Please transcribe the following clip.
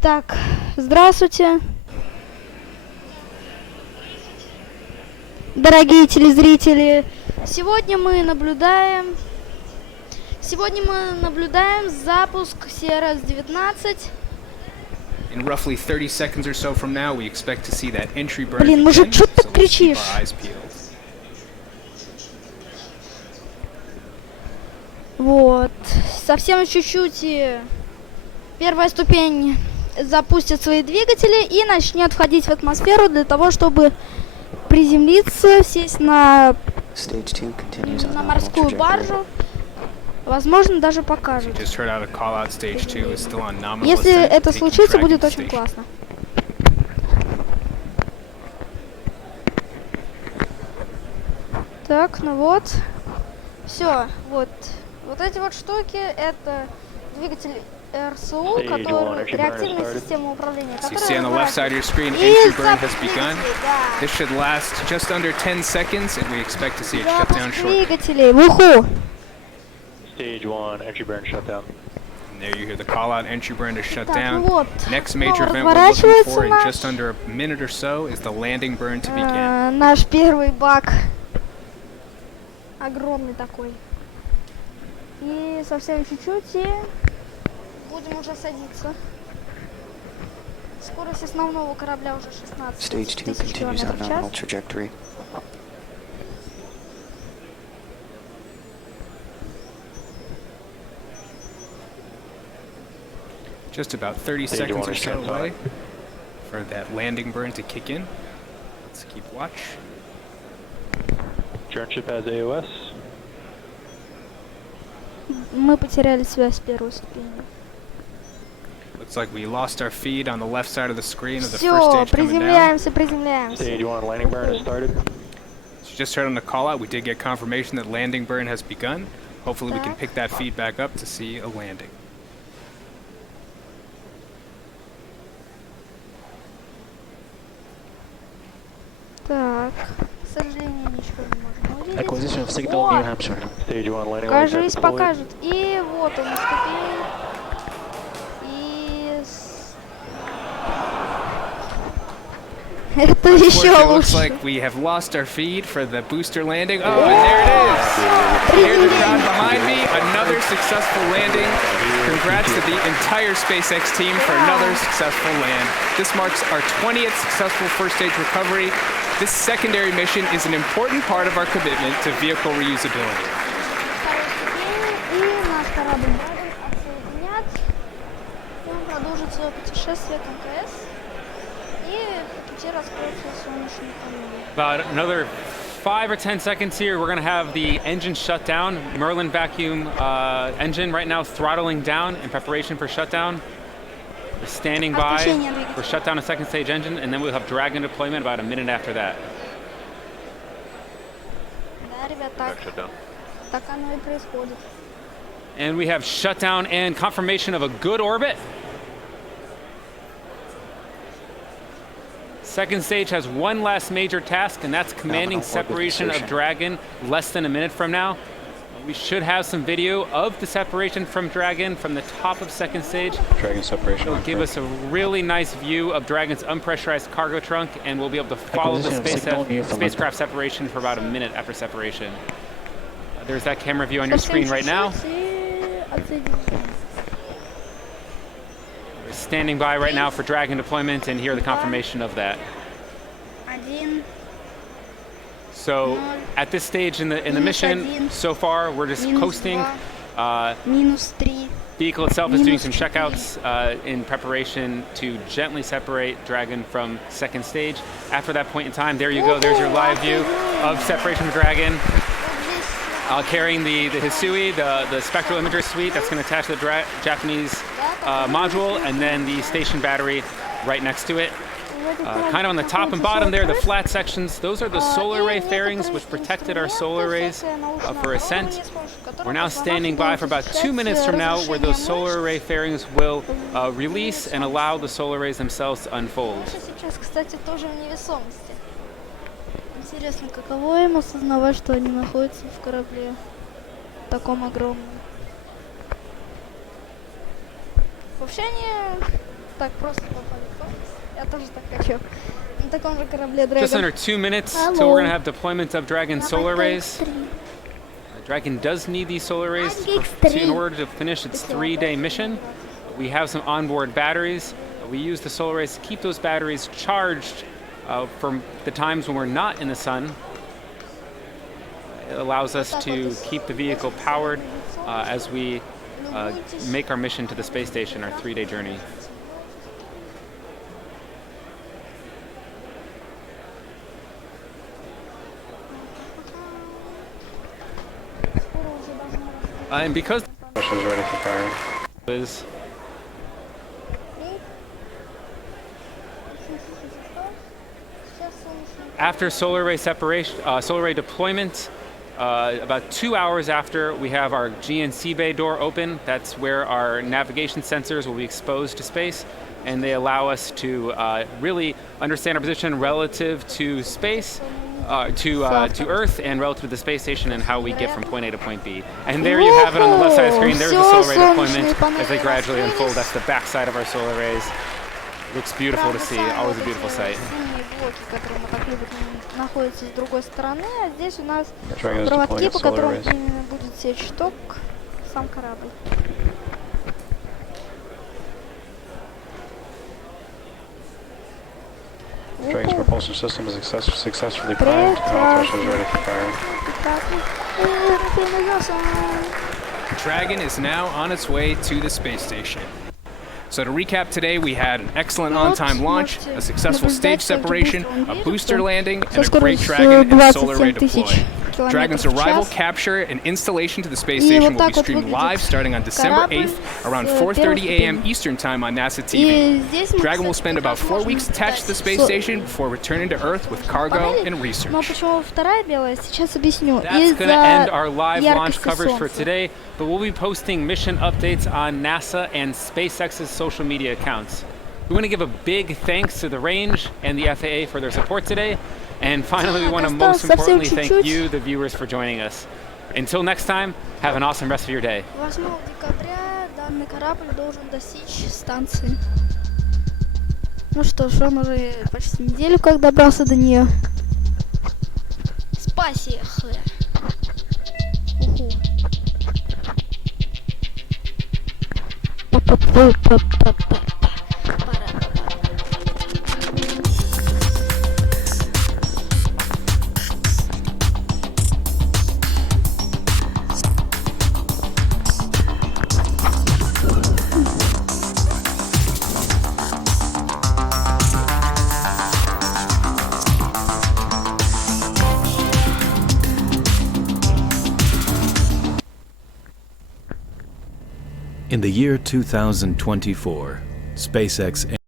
Так, здравствуйте, дорогие телезрители. Сегодня мы наблюдаем запуск CRS-19. In roughly 30 seconds or so from now, we expect to see that entry burn. Блин, мужик, что ты кричишь? Вот, совсем чуть-чуть и первая ступень запустит свои двигатели и начнет входить в атмосферу для того, чтобы приземлиться, сесть на морскую баржу. Возможно, даже покажут. Если это случится, будет очень классно. Так, ну вот. Все, вот. Вот эти вот штуки, это двигатель РСУ, который реактивная система управления, которая This should last just under 10 seconds, and we expect to see it shut down shortly. Двигателей, уху! Stage 1, entry burn shut down. And there you hear the call out, entry burn is shut down. Вот. Next major event we're looking for in just under a minute or so is the landing burn to begin. Наш первый бак. Огромный такой. И совсем чуть-чуть, и будем уже садиться. Скорость основного корабля уже 16 тысяч километров в час. Just about 30 seconds or so away for that landing burn to kick in. Let's keep watch. Ship has AOS. Мы потеряли связь с первой ступенью. Looks like we lost our feed on the left side of the screen of the first Всё, stage coming down. приземляемся. Stage 1 landing burn has started. As you just heard on the call out, we did get confirmation that landing burn has begun. Hopefully we can pick that feed back up to see a landing. Так, к сожалению, ничего не можем увидеть. Acquisition of signal New Hampshire. Stage 1 landing. Кажись, покажет. И вот он, ступень. Это еще It лучше. looks like we have lost our feed for the booster landing. Oh, and there it is. Hear the crowd behind me. Another successful landing. Congrats to the entire SpaceX team for another successful land. This marks our 20th successful first stage recovery. This secondary mission is an important part of our commitment to vehicle reusability. И наш корабль отсоединят. Он продолжит свое путешествие к МКС. И по пути раскроется солнечный панель. About another 5 or 10 seconds here, we're going to have the engine shut down. Merlin vacuum engine right now throttling down in preparation for shutdown. We're standing by for shutdown a second stage engine, and then we'll have Dragon deployment about a minute after that. Да, ребят, так оно и происходит. And we have shutdown and confirmation of a good orbit. Second stage has one last major task, and that's commanding separation of Dragon less than a minute from now. We should have some video of the separation from Dragon from the top of second stage. Dragon separation. It'll give us a really nice view of Dragon's unpressurized cargo trunk, and we'll be able to follow the spacecraft separation for about a minute after separation. There's that camera view on your screen right now. We're standing by right now for Dragon deployment, and here the confirmation of that. So at this stage in the mission, so far we're just coasting. Vehicle itself is doing some checkouts in preparation to gently separate Dragon from second stage. After that point in time, there you go. There's your live view of separation of Dragon. Carrying the Hisui, the spectral imager suite that's going to attach to the Japanese module, and then the station battery right next to it. Kind of on the top and bottom there, the flat sections, those are the solar array fairings which protected our solar arrays for ascent. We're now standing by for about 2 minutes from now where those solar array fairings will release and allow the solar arrays themselves to unfold. Интересно, каково им осознавать, что они находятся в корабле таком огромном. Вообще они так просто попали в космос. Я тоже так хочу. На таком же корабле Just under Dragon. 2 minutes Hello. till we're going to have deployment of Dragon solar Давай rays. X3. Dragon does need these solar rays Давай X3. in order to finish its 3-day mission. We have some onboard batteries. We use the solar rays to keep those batteries charged from the times when we're not in the sun. It allows us to keep the vehicle powered as we make our mission to the space station, our 3-day journey. And because Russia is ready for fire. is after solar ray separation, solar ray deployment, about 2 hours after, we have our GNC bay door open. That's where our navigation sensors will be exposed to space, and they allow us to really understand our position relative to space, to Earth, and relative to the space station, and how we get from point A to point B. And there you have it on the left side of the screen. There's the solar ray deployment as they gradually unfold. That's the back side of our solar rays. Looks beautiful to see. Always a beautiful sight. Синие блоки, которые мы так любим, находятся с другой стороны, а здесь у нас Dragon is проводки, deploying по its solar которым rays. именно будет сечь ток сам корабль. Dragon's propulsion system is successfully primed, and all thrusters ready for fire. Dragon is now on its way to the space station. So to recap today, we had an excellent on-time launch, a successful stage separation, a booster landing, and a great Dragon and solar ray deploy. Dragon's arrival, capture, and installation to the space station will be streamed live starting on December 8th around 4:30 a.m. Eastern Time on NASA TV. Dragon will spend about 4 weeks attached to the space station before returning to Earth with cargo and Но research. почему вторая белая, сейчас объясню. That's going to end our live launch яркости coverage for солнца. today, but we'll be posting mission updates on NASA and SpaceX's social media accounts. We want to give a big thanks to the range and the FAA for their support today. And finally, we want to most importantly thank you, the viewers, for joining us. Until next time, have an awesome rest of your day. 8 декабря данный корабль должен достичь станции. Ну что ж, он уже почти неделю как добрался до нее. Спасибо. Уху. In the year 2024, SpaceX